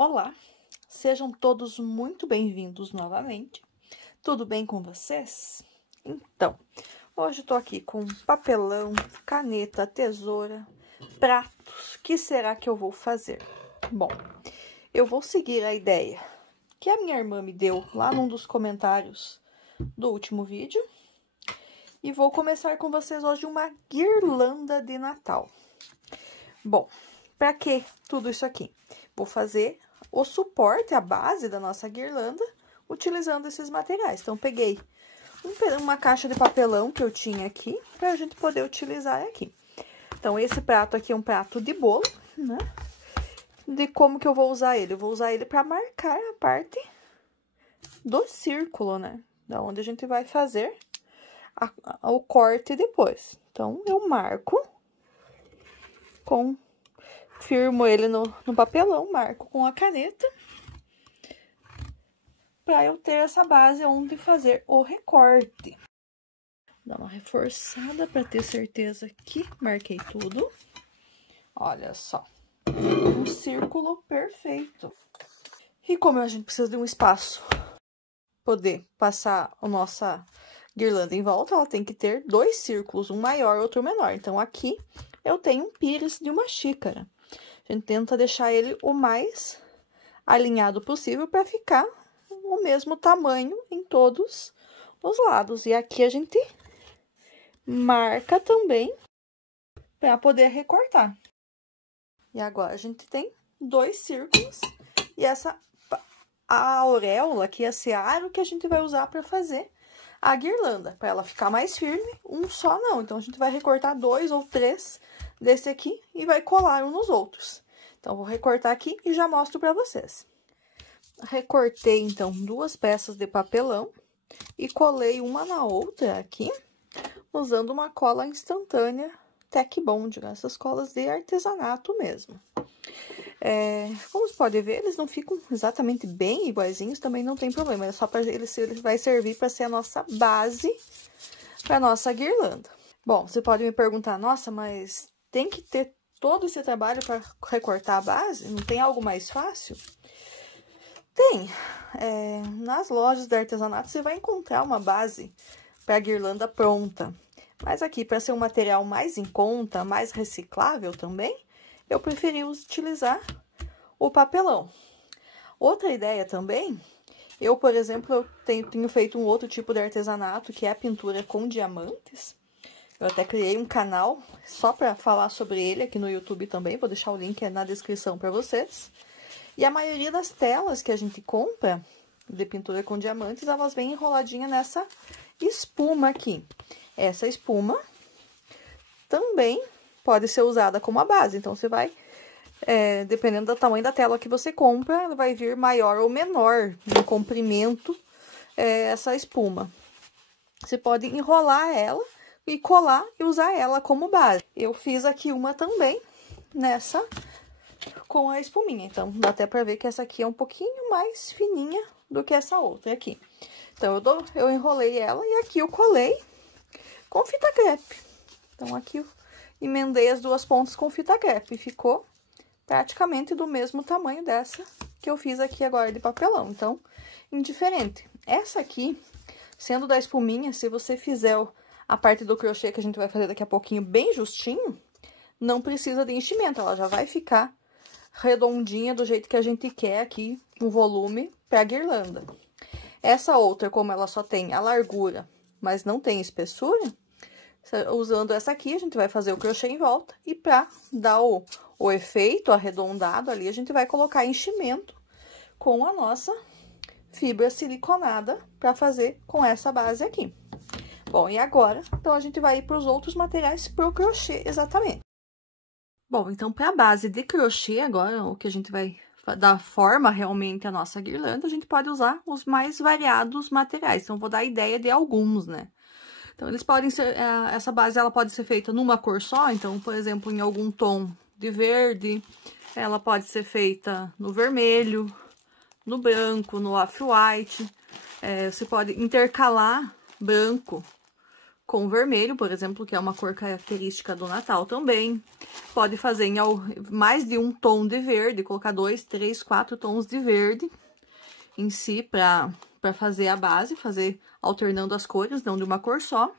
Olá, sejam todos muito bem-vindos novamente. Tudo bem com vocês? Então, hoje eu tô aqui com papelão, caneta, tesoura, pratos. O que será que eu vou fazer? Bom, eu vou seguir a ideia que a minha irmã me deu lá num dos comentários do último vídeo. E vou começar com vocês hoje uma guirlanda de Natal. Bom, para que tudo isso aqui? Vou fazer o suporte, a base da nossa guirlanda, utilizando esses materiais. Então, peguei uma caixa de papelão que eu tinha aqui, para a gente poder utilizar aqui. Então, esse prato aqui é um prato de bolo, né? De como que eu vou usar ele? Eu vou usar ele para marcar a parte do círculo, né? Da onde a gente vai fazer o corte depois. Então, eu marco firmo ele no papelão, marco com a caneta, para eu ter essa base onde fazer o recorte. Dá uma reforçada para ter certeza que marquei tudo. Olha só, um círculo perfeito. E como a gente precisa de um espaço poder passar a nossa guirlanda em volta, ela tem que ter dois círculos, um maior e outro menor. Então, aqui eu tenho um pires de uma xícara. A gente tenta deixar ele o mais alinhado possível para ficar o mesmo tamanho em todos os lados. E aqui a gente marca também para poder recortar. E agora a gente tem dois círculos e a auréola, que é esse aro que a gente vai usar para fazer a guirlanda, para ela ficar mais firme. Um só não, então a gente vai recortar 2 ou 3 desse aqui e vai colar um nos outros. Então, vou recortar aqui e já mostro para vocês. Recortei, então, 2 peças de papelão e colei uma na outra aqui, usando uma cola instantânea Tec Bond, essas colas de artesanato mesmo. Como você pode ver, eles não ficam exatamente bem iguaizinhos, também não tem problema, é só para ele vai servir para ser a nossa base para nossa guirlanda. Bom, você pode me perguntar, nossa, mas tem que ter todo esse trabalho para recortar a base? Não tem algo mais fácil? Tem. Nas lojas de artesanato você vai encontrar uma base para guirlanda pronta. Mas aqui, para ser um material mais em conta, mais reciclável também, eu preferi utilizar o papelão. Outra ideia também, eu, por exemplo, eu tenho feito um outro tipo de artesanato, que é a pintura com diamantes. Eu até criei um canal só para falar sobre ele aqui no YouTube também. Vou deixar o link na descrição para vocês. E a maioria das telas que a gente compra de pintura com diamantes, elas vêm enroladinha nessa espuma aqui. Essa espuma também pode ser usada como a base. Então, você vai, dependendo do tamanho da tela que você compra, ela vai vir maior ou menor no comprimento essa espuma. Você pode enrolar ela e colar e usar ela como base. Eu fiz aqui uma também, com a espuminha. Então, dá até pra ver que essa aqui é um pouquinho mais fininha do que essa outra aqui. Então, eu enrolei ela e aqui eu colei com fita crepe. Então, aqui eu emendei as 2 pontas com fita crepe. E ficou praticamente do mesmo tamanho dessa que eu fiz aqui agora de papelão. Então, indiferente. Essa aqui, sendo da espuminha, se você fizer a parte do crochê que a gente vai fazer daqui a pouquinho bem justinho, não precisa de enchimento, ela já vai ficar redondinha do jeito que a gente quer aqui, um volume para a guirlanda. Essa outra, como ela só tem a largura, mas não tem espessura, usando essa aqui, a gente vai fazer o crochê em volta e para dar o efeito arredondado ali, a gente vai colocar enchimento com a nossa fibra siliconada para fazer com essa base aqui. Bom, e agora, então, a gente vai ir para os outros materiais pro crochê, exatamente. Bom, então, para a base de crochê, agora, o que a gente vai dar forma realmente à nossa guirlanda, a gente pode usar os mais variados materiais. Então, vou dar a ideia de alguns, né? Então, eles podem ser, essa base, ela pode ser feita numa cor só, então, por exemplo, em algum tom de verde, ela pode ser feita no vermelho, no branco, no off-white, você pode intercalar branco com vermelho, por exemplo, que é uma cor característica do Natal também. Pode fazer em mais de um tom de verde, colocar 2, 3, 4 tons de verde em si para fazer a base, fazer alternando as cores, não de uma cor só.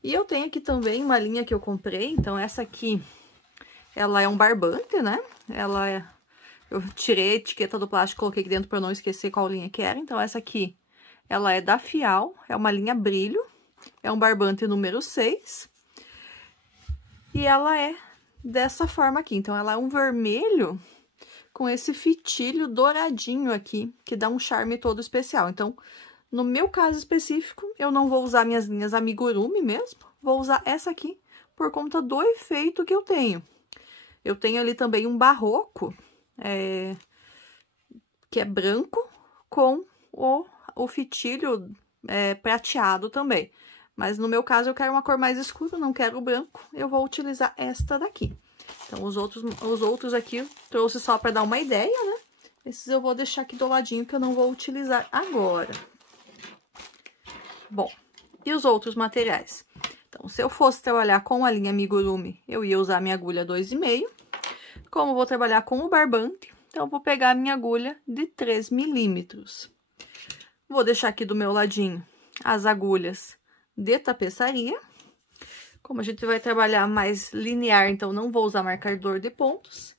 E eu tenho aqui também uma linha que eu comprei, então essa aqui, ela é um barbante, né? Eu tirei a etiqueta do plástico, coloquei aqui dentro para não esquecer qual linha que era. Então essa aqui, ela é da Fial, é uma linha brilho, é um barbante número 6. E ela é dessa forma aqui, então ela é um vermelho com esse fitilho douradinho aqui, que dá um charme todo especial. Então, no meu caso específico, eu não vou usar minhas linhas amigurumi mesmo, vou usar essa aqui por conta do efeito que eu tenho. Eu tenho ali também um barroco, que é branco, com o fitilho prateado também. Mas no meu caso eu quero uma cor mais escura, não quero o branco, eu vou utilizar esta daqui. Então, os outros aqui eu trouxe só para dar uma ideia, né? Esses eu vou deixar aqui do ladinho, que eu não vou utilizar agora. Bom, e os outros materiais? Então, se eu fosse trabalhar com a linha amigurumi, eu ia usar minha agulha 2,5. Como eu vou trabalhar com o barbante, então eu vou pegar a minha agulha de 3 milímetros. Vou deixar aqui do meu ladinho as agulhas de tapeçaria. Como a gente vai trabalhar mais linear, então não vou usar marcador de pontos.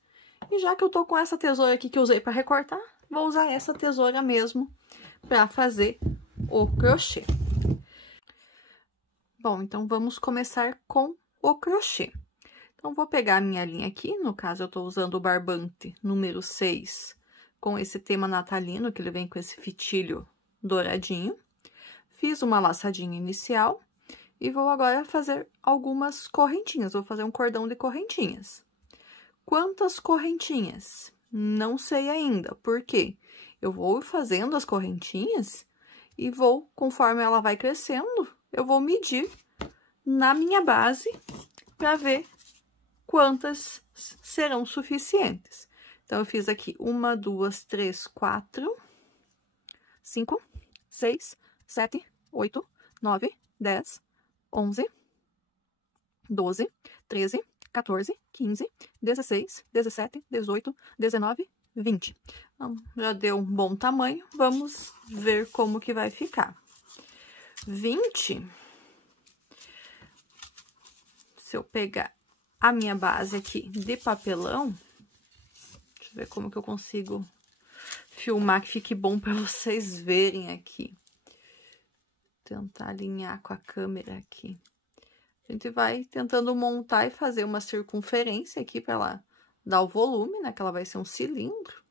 E já que eu tô com essa tesoura aqui que eu usei para recortar, vou usar essa tesoura mesmo para fazer o crochê. Bom, então vamos começar com o crochê. Então, vou pegar a minha linha aqui, no caso eu tô usando o barbante número 6, com esse tema natalino, que ele vem com esse fitilho douradinho. Fiz uma laçadinha inicial. E vou agora fazer algumas correntinhas, vou fazer um cordão de correntinhas. Quantas correntinhas? Não sei ainda, por quê? Eu vou fazendo as correntinhas e vou, conforme ela vai crescendo, eu vou medir na minha base para ver quantas serão suficientes. Então, eu fiz aqui 1, 2, 3, 4, 5, 6, 7, 8, 9, 10, 11, 12, 13, 14, 15, 16, 17, 18, 19, 20. Então, já deu um bom tamanho, vamos ver como que vai ficar. 20, se eu pegar a minha base aqui de papelão, deixa eu ver como que eu consigo filmar que fique bom para vocês verem aqui. Tentar alinhar com a câmera aqui. A gente vai tentando montar e fazer uma circunferência aqui para ela dar o volume, né? Que ela vai ser um cilindro.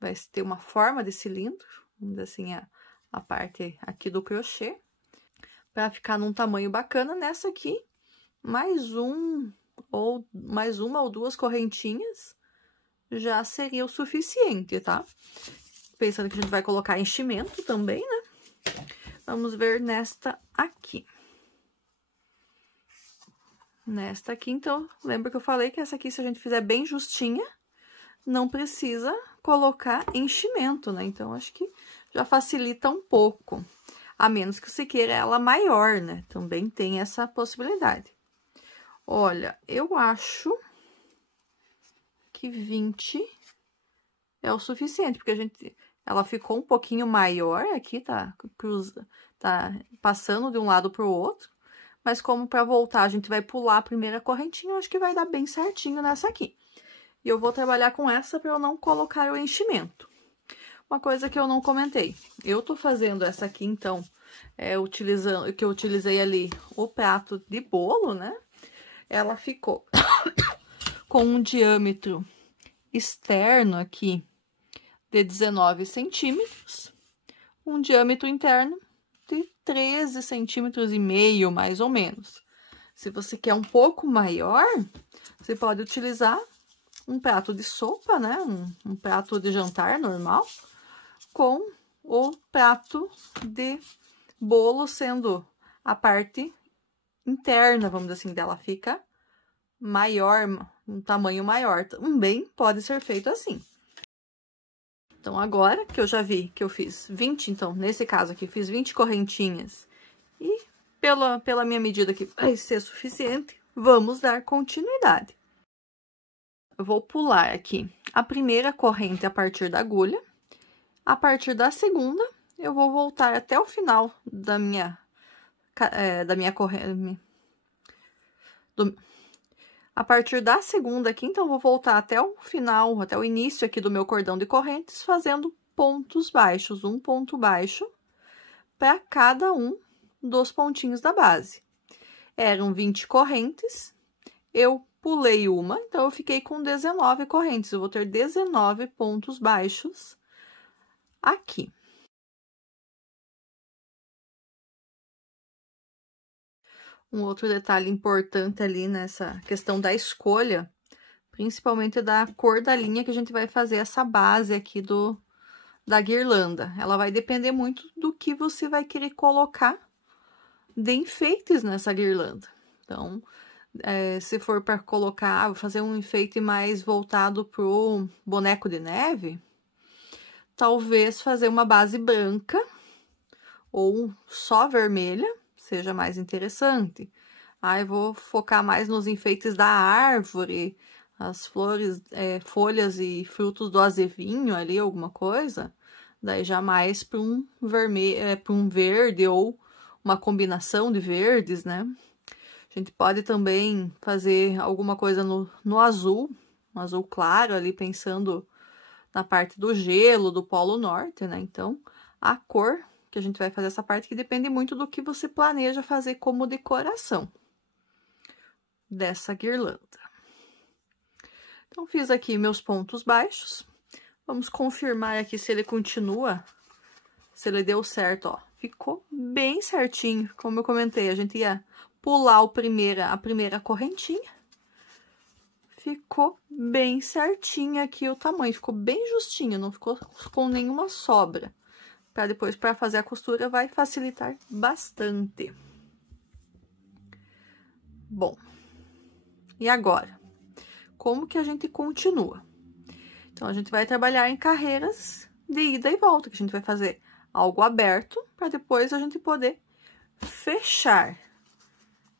Vai ter uma forma de cilindro, vamos dizer assim, a parte aqui do crochê. Para ficar num tamanho bacana, nessa aqui, mais uma ou duas correntinhas já seria o suficiente, tá? Pensando que a gente vai colocar enchimento também, né? Vamos ver nesta aqui. Nesta aqui, então, lembra que eu falei que essa aqui, se a gente fizer bem justinha, não precisa colocar enchimento, né? Então, acho que já facilita um pouco. A menos que você queira ela maior, né? Também tem essa possibilidade. Olha, eu acho que 20 é o suficiente, porque ela ficou um pouquinho maior aqui, tá passando de um lado pro outro. Mas como para voltar a gente vai pular a primeira correntinha, eu acho que vai dar bem certinho nessa aqui. E eu vou trabalhar com essa para eu não colocar o enchimento. Uma coisa que eu não comentei, eu tô fazendo essa aqui, então, que eu utilizei ali o prato de bolo, né? Ela ficou com um diâmetro externo aqui de 19 centímetros, um diâmetro interno de 13 centímetros e meio, mais ou menos. Se você quer um pouco maior, você pode utilizar um prato de sopa, né? Um prato de jantar normal, com o prato de bolo sendo a parte interna, vamos dizer assim, dela fica maior, um tamanho maior. Também pode ser feito assim. Então, agora que eu já vi que eu fiz 20, então, nesse caso aqui, fiz 20 correntinhas e pela minha medida aqui vai ser suficiente, vamos dar continuidade. Eu vou pular aqui a primeira corrente a partir da agulha. A partir da segunda, eu vou voltar até o final da minha corrente. A partir da segunda aqui, então, eu vou voltar até o final, até o início aqui do meu cordão de correntes, fazendo pontos baixos, um ponto baixo para cada um dos pontinhos da base. Eram 20 correntes, eu pulei uma, então eu fiquei com 19 correntes. Eu vou ter 19 pontos baixos aqui. Um outro detalhe importante ali nessa questão da escolha, principalmente da cor da linha que a gente vai fazer essa base aqui da guirlanda. Ela vai depender muito do que você vai querer colocar de enfeites nessa guirlanda. Então, se for para colocar, vou fazer um enfeite mais voltado pro boneco de neve, talvez fazer uma base branca ou só vermelha seja mais interessante. Aí, vou focar mais nos enfeites da árvore, as flores, folhas e frutos do azevinho ali, alguma coisa. Daí, já mais para um vermelho, para um verde ou uma combinação de verdes, né? A gente pode também fazer alguma coisa no azul, um azul claro ali, pensando na parte do gelo, do Polo Norte, né? Então, a cor que a gente vai fazer essa parte que depende muito do que você planeja fazer como decoração dessa guirlanda. Então, fiz aqui meus pontos baixos. Vamos confirmar aqui se ele continua, se ele deu certo, ó. Ficou bem certinho, como eu comentei, a gente ia pular a primeira correntinha. Ficou bem certinho aqui o tamanho, ficou bem justinho, não ficou com nenhuma sobra. Para depois, para fazer a costura, vai facilitar bastante. Bom, e agora? Como que a gente continua? Então, a gente vai trabalhar em carreiras de ida e volta, que a gente vai fazer algo aberto, para depois a gente poder fechar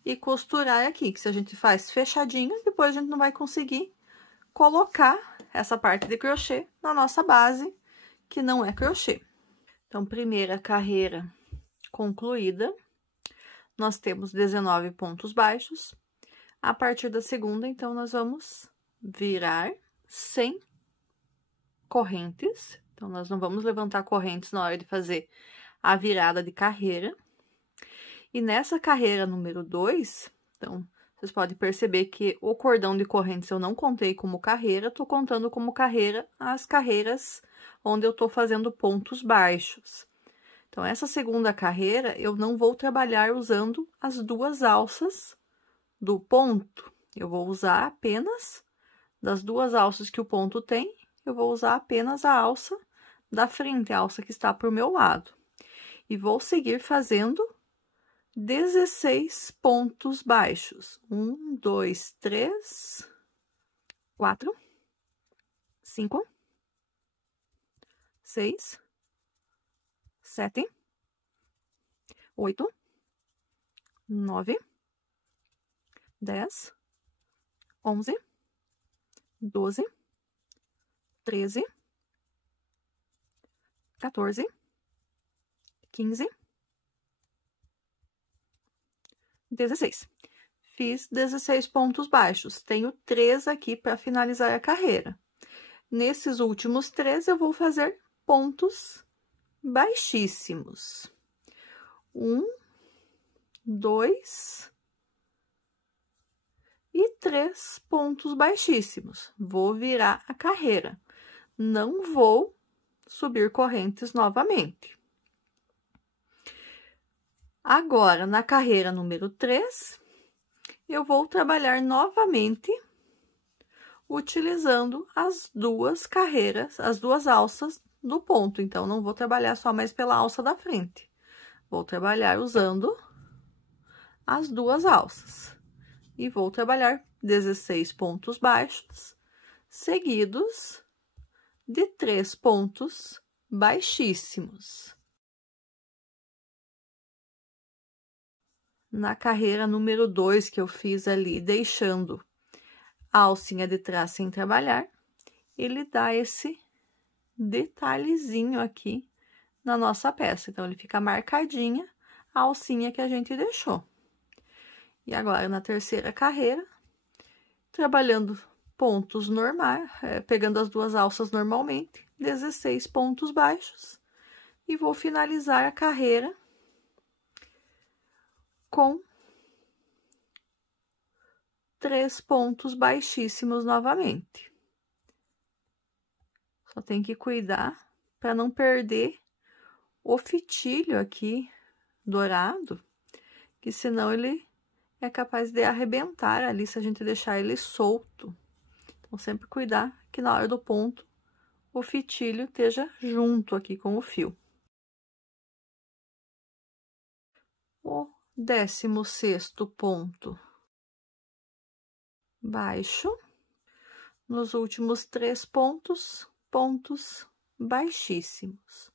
e costurar aqui, que se a gente faz fechadinho, depois a gente não vai conseguir colocar essa parte de crochê na nossa base, que não é crochê. Então, primeira carreira concluída, nós temos 19 pontos baixos. A partir da segunda, então, nós vamos virar sem correntes. Então, nós não vamos levantar correntes na hora de fazer a virada de carreira. E nessa carreira número 2, então, vocês podem perceber que o cordão de correntes eu não contei como carreira, tô contando como carreira as carreiras onde eu tô fazendo pontos baixos. Então, essa segunda carreira, eu não vou trabalhar usando as duas alças do ponto. Eu vou usar apenas das duas alças que o ponto tem, eu vou usar apenas a alça da frente, a alça que está pro meu lado. E vou seguir fazendo 16 pontos baixos. 1, 2, 3, 4, 5, 6, 7, 8, 9, 10, 11, 12, 13, 14, 15, 16. Fiz 16 pontos baixos. Tenho 3 aqui para finalizar a carreira. Nesses últimos 3, eu vou fazer pontos baixíssimos. 1, 2 e 3 pontos baixíssimos. Vou virar a carreira. Não vou subir correntes novamente. Agora, na carreira número 3, eu vou trabalhar novamente utilizando as duas carreiras, as duas alças do ponto. Então, não vou trabalhar só mais pela alça da frente. Vou trabalhar usando as duas alças. E vou trabalhar 16 pontos baixos, seguidos de 3 pontos baixíssimos. na carreira número 2 que eu fiz ali, deixando a alcinha de trás sem trabalhar, ele dá esse detalhezinho aqui na nossa peça. Então, ele fica marcadinha a alcinha que a gente deixou. E agora, na terceira carreira, trabalhando pontos normais, pegando as duas alças normalmente, 16 pontos baixos, e vou finalizar a carreira com 3 pontos baixíssimos novamente. Só tem que cuidar para não perder o fitilho aqui dourado, que senão ele é capaz de arrebentar ali se a gente deixar ele solto. Então, sempre cuidar que na hora do ponto o fitilho esteja junto aqui com o fio. O 16º ponto baixo, nos últimos 3 pontos, pontos baixíssimos.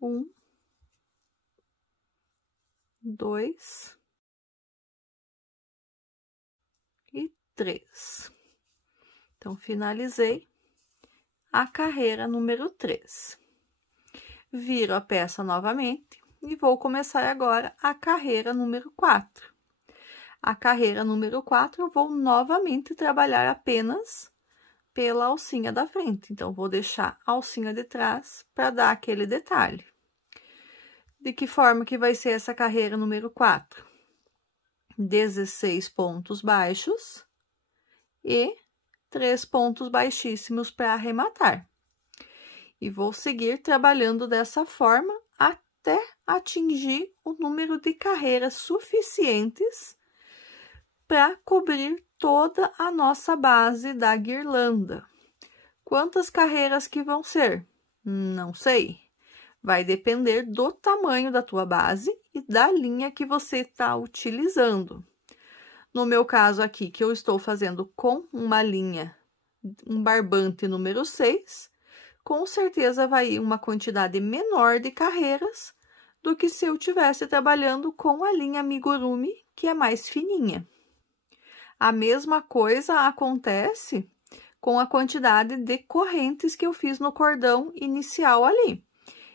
1, 2 e 3. Então, finalizei a carreira número 3. Viro a peça novamente e vou começar agora a carreira número 4. A carreira número 4, eu vou novamente trabalhar apenas pela alcinha da frente. Então, vou deixar a alcinha de trás para dar aquele detalhe. De que forma que vai ser essa carreira número 4? 16 pontos baixos e 3 pontos baixíssimos para arrematar. E vou seguir trabalhando dessa forma até atingir o número de carreiras suficientes para cobrir toda a nossa base da guirlanda. Quantas carreiras que vão ser? Não sei. Vai depender do tamanho da tua base e da linha que você está utilizando. No meu caso aqui, que eu estou fazendo com uma linha, um barbante número 6, com certeza vai ir uma quantidade menor de carreiras do que se eu estivesse trabalhando com a linha amigurumi, que é mais fininha. A mesma coisa acontece com a quantidade de correntes que eu fiz no cordão inicial ali.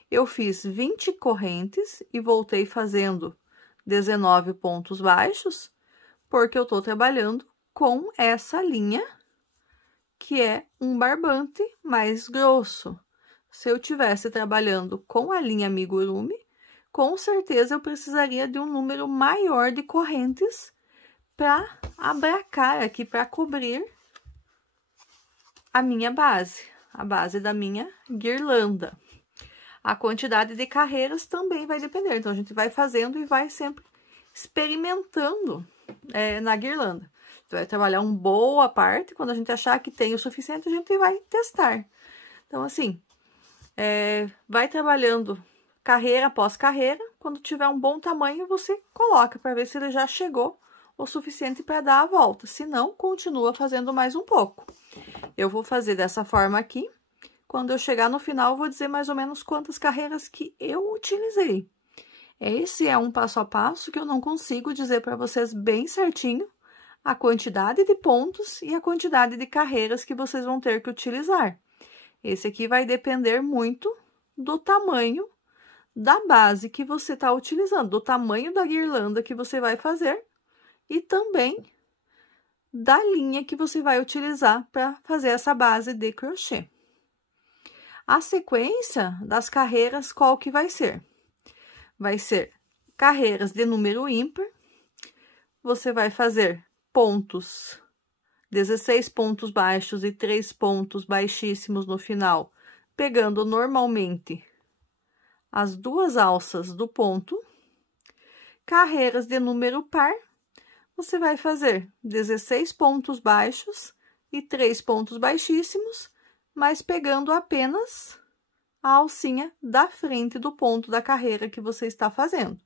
Eu fiz 20 correntes e voltei fazendo 19 pontos baixos, porque eu tô trabalhando com essa linha, que é um barbante mais grosso. Se eu tivesse trabalhando com a linha amigurumi, com certeza eu precisaria de um número maior de correntes para abracar aqui, para cobrir a minha base, a base da minha guirlanda. A quantidade de carreiras também vai depender, então a gente vai fazendo e vai sempre experimentando na guirlanda. Então, vai trabalhar uma boa parte, quando a gente achar que tem o suficiente, a gente vai testar. Então, assim, vai trabalhando carreira após carreira, quando tiver um bom tamanho, você coloca para ver se ele já chegou o suficiente para dar a volta. Se não, continua fazendo mais um pouco. Eu vou fazer dessa forma aqui. Quando eu chegar no final, eu vou dizer mais ou menos quantas carreiras que eu utilizei. Esse é um passo a passo que eu não consigo dizer para vocês bem certinho a quantidade de pontos e a quantidade de carreiras que vocês vão ter que utilizar. Esse aqui vai depender muito do tamanho da base que você está utilizando, do tamanho da guirlanda que você vai fazer e também da linha que você vai utilizar para fazer essa base de crochê. A sequência das carreiras, qual que vai ser? Vai ser carreiras de número ímpar, você vai fazer pontos, 16 pontos baixos e 3 pontos baixíssimos no final, pegando normalmente as duas alças do ponto. Carreiras de número par, você vai fazer 16 pontos baixos e 3 pontos baixíssimos, mas pegando apenas a alcinha da frente do ponto da carreira que você está fazendo.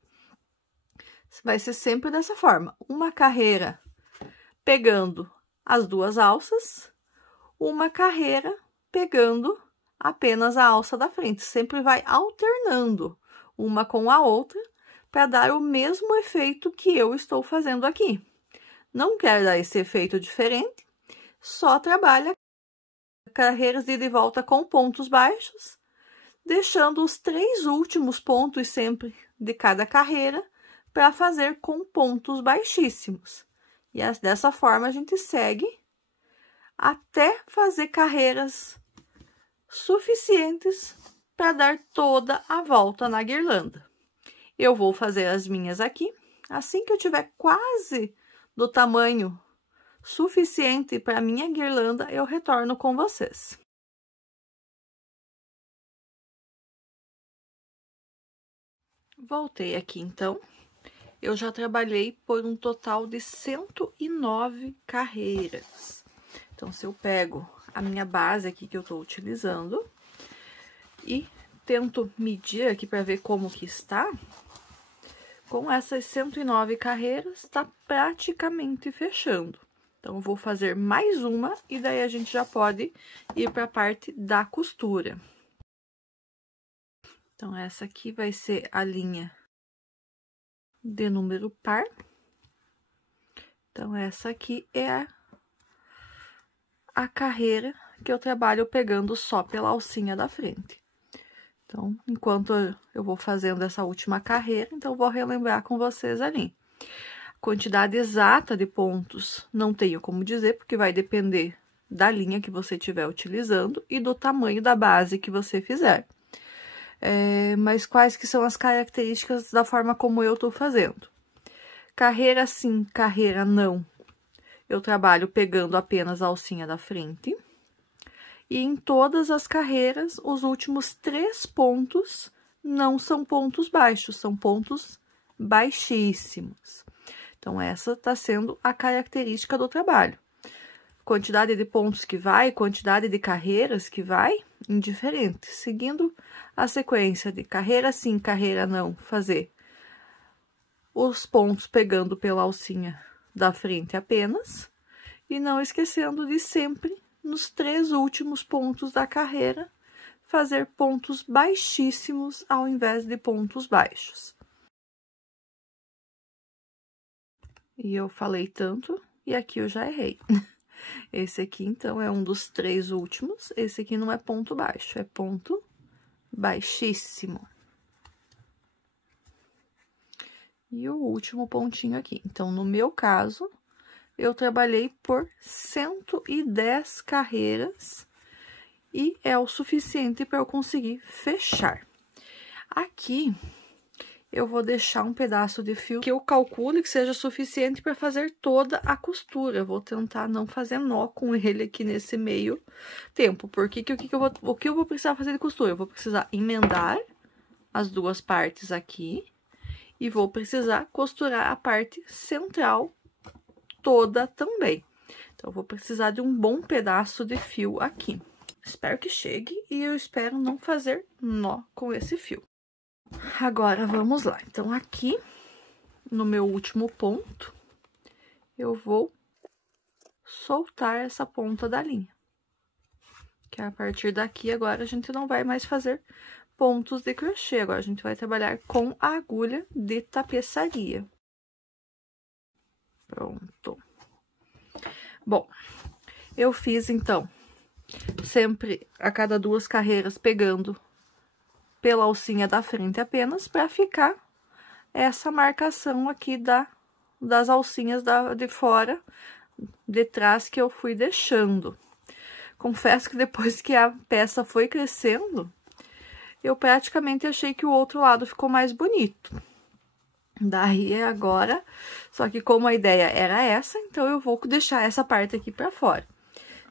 Vai ser sempre dessa forma, uma carreira pegando as duas alças, uma carreira pegando apenas a alça da frente. Sempre vai alternando uma com a outra, para dar o mesmo efeito que eu estou fazendo aqui. Não quer dar esse efeito diferente, só trabalha carreiras de ida e volta com pontos baixos, deixando os 3 últimos pontos sempre de cada carreira para fazer com pontos baixíssimos. E dessa forma a gente segue até fazer carreiras suficientes para dar toda a volta na guirlanda. Eu vou fazer as minhas aqui. Assim que eu tiver quase do tamanho suficiente para minha guirlanda, eu retorno com vocês. Voltei aqui, então. Eu já trabalhei por um total de 109 carreiras. Então, se eu pego a minha base aqui que eu tô utilizando e tento medir aqui para ver como que está, com essas 109 carreiras, tá praticamente fechando. Então, eu vou fazer mais uma e daí a gente já pode ir para a parte da costura. Então, essa aqui vai ser a linha de número par. Então, essa aqui é a carreira que eu trabalho pegando só pela alcinha da frente. Então, enquanto eu vou fazendo essa última carreira, então, eu vou relembrar com vocês ali. A quantidade exata de pontos não tenho como dizer, porque vai depender da linha que você estiver utilizando e do tamanho da base que você fizer. Mas quais que são as características da forma como eu tô fazendo? Carreira sim, carreira não. Eu trabalho pegando apenas a alcinha da frente. E em todas as carreiras, os últimos 3 pontos não são pontos baixos, são pontos baixíssimos. Então, essa tá sendo a característica do trabalho. Quantidade de pontos que vai, quantidade de carreiras que vai, indiferente. Seguindo a sequência de carreira sim, carreira não, fazer os pontos pegando pela alcinha da frente apenas. E não esquecendo de sempre, nos 3 últimos pontos da carreira, fazer pontos baixíssimos ao invés de pontos baixos. E eu falei tanto, e aqui eu já errei. Esse aqui, então, é um dos 3 últimos. Esse aqui não é ponto baixo, é ponto baixíssimo. E o último pontinho aqui. Então, no meu caso, eu trabalhei por 110 carreiras e é o suficiente para eu conseguir fechar. Aqui, eu vou deixar um pedaço de fio que eu calcule que seja suficiente para fazer toda a costura. Eu vou tentar não fazer nó com ele aqui nesse meio tempo, porque o que eu vou precisar fazer de costura? Eu vou precisar emendar as 2 partes aqui e vou precisar costurar a parte central toda também. Então, eu vou precisar de um bom pedaço de fio aqui. Espero que chegue e eu espero não fazer nó com esse fio. Agora, vamos lá. Então, aqui, no meu último ponto, eu vou soltar essa ponta da linha. Que a partir daqui, agora, a gente não vai mais fazer pontos de crochê. Agora, a gente vai trabalhar com a agulha de tapeçaria. Pronto. Bom, eu fiz, então, sempre a cada 2 carreiras pegando pela alcinha da frente apenas, para ficar essa marcação aqui das alcinhas de fora, de trás, que eu fui deixando. Confesso que depois que a peça foi crescendo, eu praticamente achei que o outro lado ficou mais bonito. Daí, agora, só que como a ideia era essa, então eu vou deixar essa parte aqui para fora.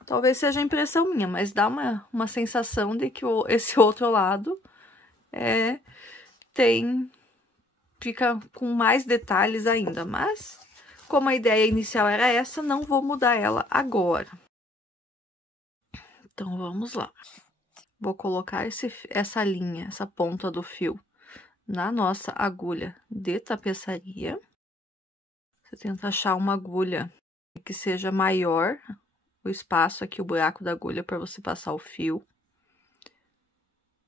Talvez seja impressão minha, mas dá uma sensação de que esse outro lado fica com mais detalhes ainda, mas como a ideia inicial era essa, não vou mudar ela agora. Então, vamos lá. Vou colocar essa linha, essa ponta do fio na nossa agulha de tapeçaria. Você tenta achar uma agulha que seja maior o espaço aqui, o buraco da agulha, para você passar o fio,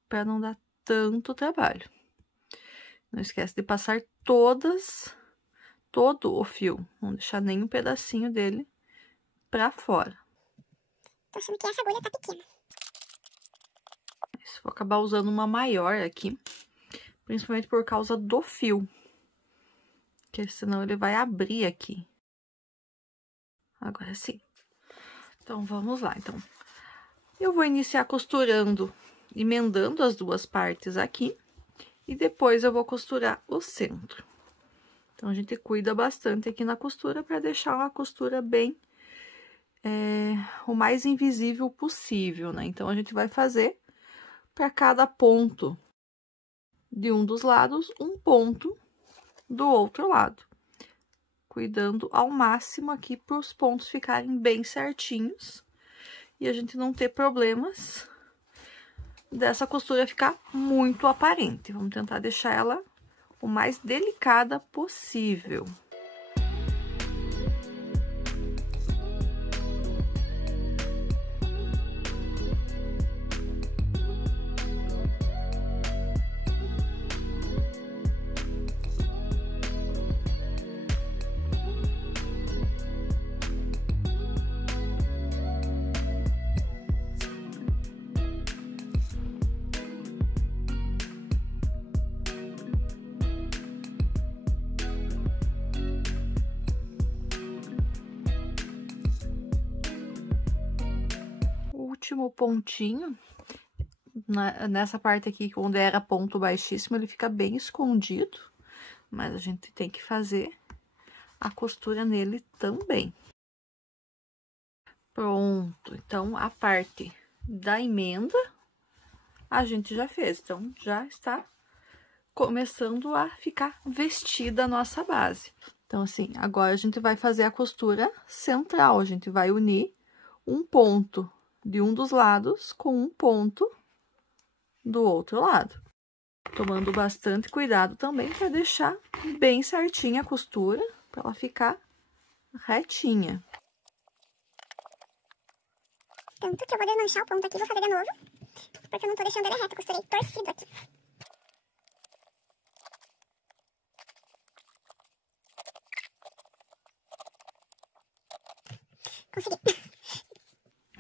para não dar tanto trabalho. Não esquece de passar todo o fio. Não deixar nenhum pedacinho dele pra fora. Tô achando que essa agulha tá pequena. Vou acabar usando uma maior aqui, principalmente por causa do fio, porque senão ele vai abrir aqui. Agora sim. Então, vamos lá. Então, eu vou iniciar costurando, emendando as duas partes aqui, e depois eu vou costurar o centro. Então, a gente cuida bastante aqui na costura para deixar uma costura bem, o mais invisível possível, né? Então, a gente vai fazer para cada ponto de um dos lados, um ponto do outro lado. Cuidando ao máximo aqui para os pontos ficarem bem certinhos e a gente não ter problemas dessa costura ficar muito aparente. Vamos tentar deixar ela o mais delicada possível. Último pontinho, nessa parte aqui, onde era ponto baixíssimo, ele fica bem escondido, mas a gente tem que fazer a costura nele também. Pronto, então, a parte da emenda, a gente já fez, então, já está começando a ficar vestida a nossa base. Então, assim, agora a gente vai fazer a costura central, a gente vai unir um ponto de um dos lados com um ponto do outro lado. Tomando bastante cuidado também para deixar bem certinha a costura, para ela ficar retinha. Tanto que eu vou desmanchar o ponto aqui, vou fazer de novo, porque eu não tô deixando ele reto, eu costurei torcido aqui. Consegui.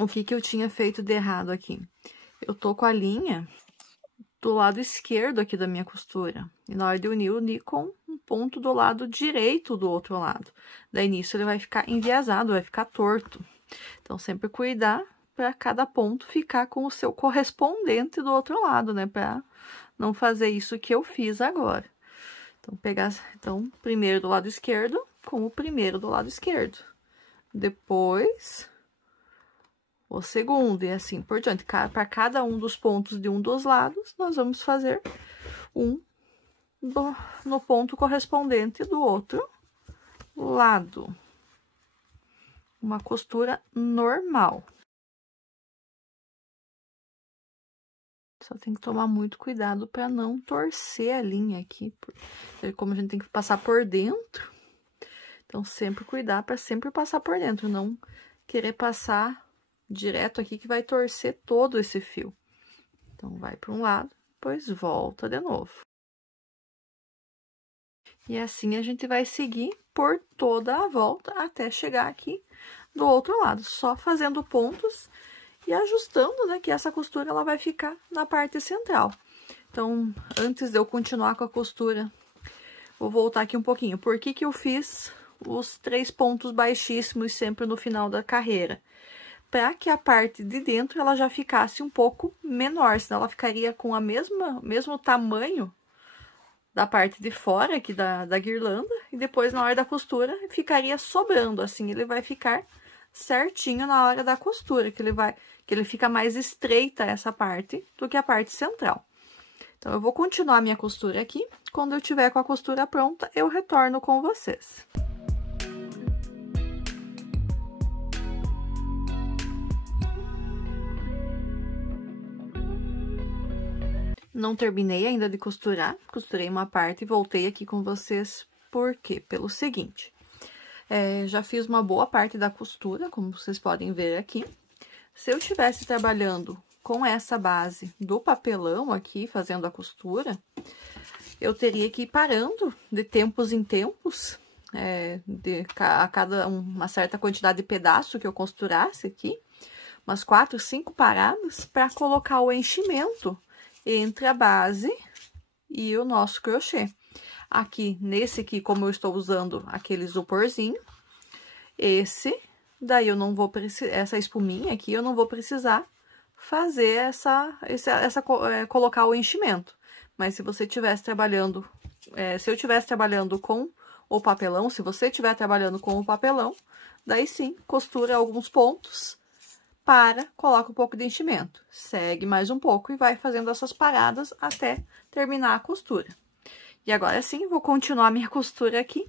O que eu tinha feito de errado aqui? Eu tô com a linha do lado esquerdo aqui da minha costura. E na hora de unir, eu uni com um ponto do lado direito do outro lado. Daí, nisso, ele vai ficar enviesado, vai ficar torto. Então, sempre cuidar para cada ponto ficar com o seu correspondente do outro lado, né? Para não fazer isso que eu fiz agora. Então, primeiro do lado esquerdo com o primeiro do lado esquerdo. Depois o segundo, e assim por diante. Para cada um dos pontos de um dos lados, nós vamos fazer no ponto correspondente do outro lado. Uma costura normal. Só tem que tomar muito cuidado para não torcer a linha aqui. Como a gente tem que passar por dentro, então sempre cuidar para sempre passar por dentro, não querer passar direto aqui que vai torcer todo esse fio. Então, vai para um lado, depois volta de novo. E assim a gente vai seguir por toda a volta até chegar aqui do outro lado, só fazendo pontos e ajustando, né, que essa costura ela vai ficar na parte central. Então, antes de eu continuar com a costura, vou voltar aqui um pouquinho. Por que que eu fiz os 3 pontos baixíssimos sempre no final da carreira? Para que a parte de dentro ela já ficasse um pouco menor, senão ela ficaria com o mesmo tamanho da parte de fora aqui da guirlanda, e depois na hora da costura ficaria sobrando, assim ele vai ficar certinho na hora da costura, que ele fica mais estreita essa parte do que a parte central. Então, eu vou continuar a minha costura aqui, quando eu tiver com a costura pronta, eu retorno com vocês. Não terminei ainda de costurar, costurei uma parte e voltei aqui com vocês, por quê? Pelo seguinte, já fiz uma boa parte da costura, como vocês podem ver aqui. Se eu estivesse trabalhando com essa base do papelão aqui, fazendo a costura, eu teria que ir parando de tempos em tempos, a cada uma certa quantidade de pedaço que eu costurasse aqui, umas 4, 5 paradas, para colocar o enchimento entre a base e o nosso crochê. Aqui, nesse aqui, como eu estou usando aquele isoporzinho, daí eu não vou precisar, essa espuminha aqui, eu não vou precisar fazer colocar o enchimento. Mas se você estivesse trabalhando, se eu estivesse trabalhando com o papelão, se você estiver trabalhando com o papelão, daí sim, costura alguns pontos, coloca um pouco de enchimento, segue mais um pouco e vai fazendo essas paradas até terminar a costura. E agora sim, vou continuar minha costura aqui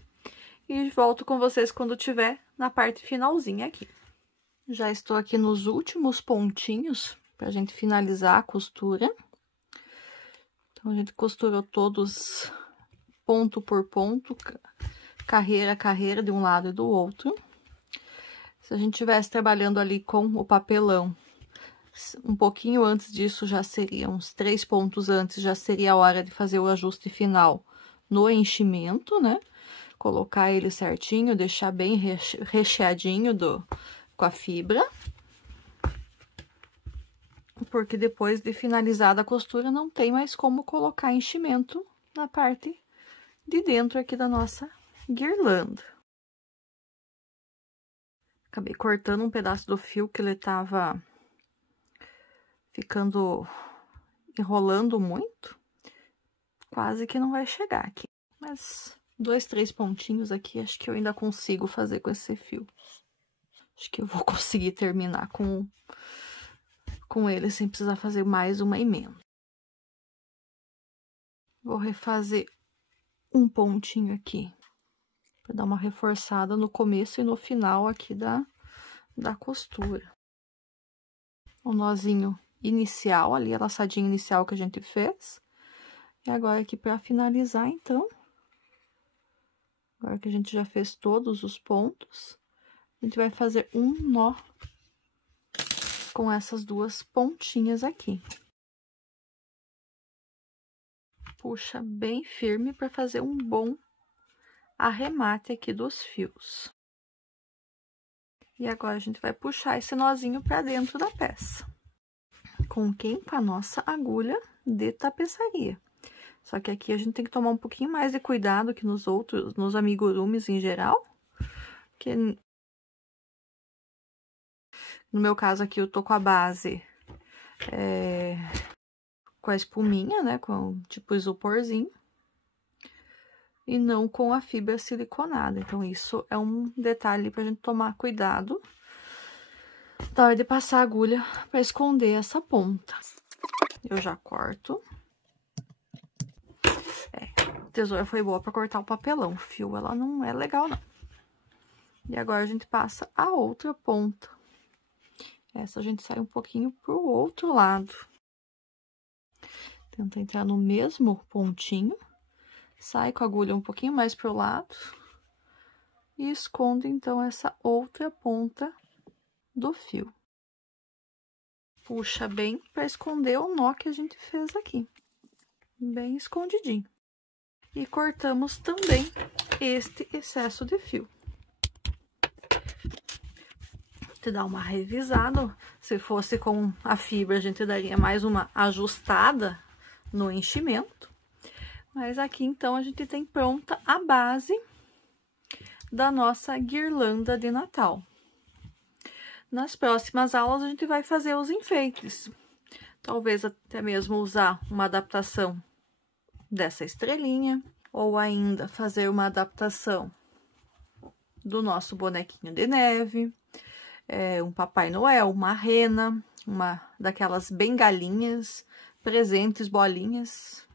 e volto com vocês quando tiver na parte finalzinha aqui. Já estou aqui nos últimos pontinhos pra gente finalizar a costura. Então, a gente costurou todos ponto por ponto, carreira a carreira de um lado e do outro. Se a gente estivesse trabalhando ali com o papelão, um pouquinho antes disso, já seria uns 3 pontos antes, já seria a hora de fazer o ajuste final no enchimento, né? Colocar ele certinho, deixar bem recheadinho com a fibra. Porque depois de finalizada a costura, não tem mais como colocar enchimento na parte de dentro aqui da nossa guirlanda. Acabei cortando um pedaço do fio que ele tava ficando enrolando muito. Quase que não vai chegar aqui. Mas 2, 3 pontinhos aqui, acho que eu ainda consigo fazer com esse fio. Acho que eu vou conseguir terminar com ele sem precisar fazer mais uma emenda. Vou refazer um pontinho aqui, para dar uma reforçada no começo e no final aqui da costura. O nozinho inicial ali, a laçadinha inicial que a gente fez. E agora aqui para finalizar, então, agora que a gente já fez todos os pontos, a gente vai fazer um nó com essas 2 pontinhas aqui. Puxa bem firme para fazer um bom arremate aqui dos fios. E agora a gente vai puxar esse nozinho para dentro da peça. Com quem? Com a nossa agulha de tapeçaria. Só que aqui a gente tem que tomar um pouquinho mais de cuidado que nos amigurumis em geral. Que no meu caso aqui eu tô com a base com a espuminha, né, com tipo isoporzinho, e não com a fibra siliconada. Então, isso é um detalhe pra gente tomar cuidado na hora de passar a agulha pra esconder essa ponta. Eu já corto. A tesoura foi boa pra cortar o papelão, o fio ela não é legal, não. E agora a gente passa a outra ponta. Essa a gente sai um pouquinho pro outro lado. Tenta entrar no mesmo pontinho, sai com a agulha um pouquinho mais pro lado e esconde, então, essa outra ponta do fio. Puxa bem para esconder o nó que a gente fez aqui, bem escondidinho. E cortamos também este excesso de fio. Te dá uma revisada, se fosse com a fibra, a gente daria mais uma ajustada no enchimento, mas aqui então a gente tem pronta a base da nossa guirlanda de Natal. Nas próximas aulas a gente vai fazer os enfeites, talvez até mesmo usar uma adaptação dessa estrelinha, ou ainda fazer uma adaptação do nosso bonequinho de neve, um Papai Noel, uma rena, uma daquelas bengalinhas, presentes, bolinhas,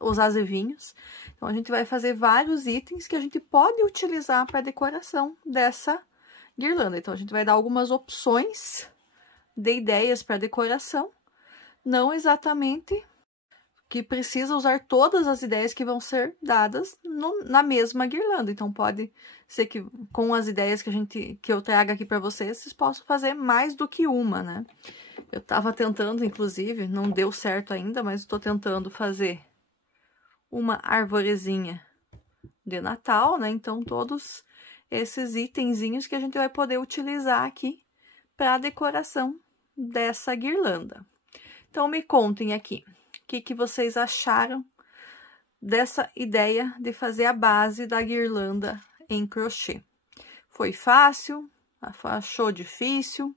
os azevinhos. Então, a gente vai fazer vários itens que a gente pode utilizar para decoração dessa guirlanda. Então, a gente vai dar algumas opções de ideias para decoração, não exatamente que precisa usar todas as ideias que vão ser dadas na mesma guirlanda. Então, pode ser que com as ideias que eu traga aqui para vocês possam fazer mais do que uma, né? Eu tava tentando, inclusive, não deu certo ainda, mas estou tentando fazer uma arvorezinha de Natal, né? Então, todos esses itenzinhos que a gente vai poder utilizar aqui para a decoração dessa guirlanda. Então, me contem aqui o que vocês acharam dessa ideia de fazer a base da guirlanda em crochê. Foi fácil? Achou difícil?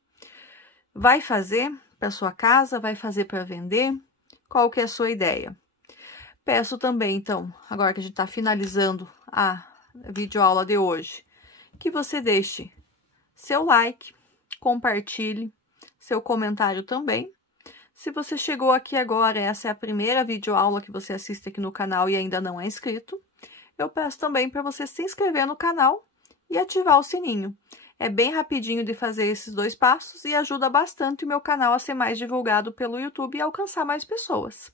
Vai fazer para sua casa? Vai fazer para vender? Qual que é a sua ideia? Peço também, então, agora que a gente está finalizando a videoaula de hoje, que você deixe seu like, compartilhe, seu comentário também. Se você chegou aqui agora, essa é a primeira videoaula que você assiste aqui no canal e ainda não é inscrito, eu peço também para você se inscrever no canal e ativar o sininho. É bem rapidinho de fazer esses 2 passos e ajuda bastante o meu canal a ser mais divulgado pelo YouTube e alcançar mais pessoas.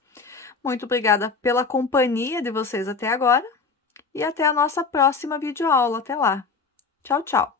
Muito obrigada pela companhia de vocês até agora e até a nossa próxima videoaula. Até lá! Tchau, tchau!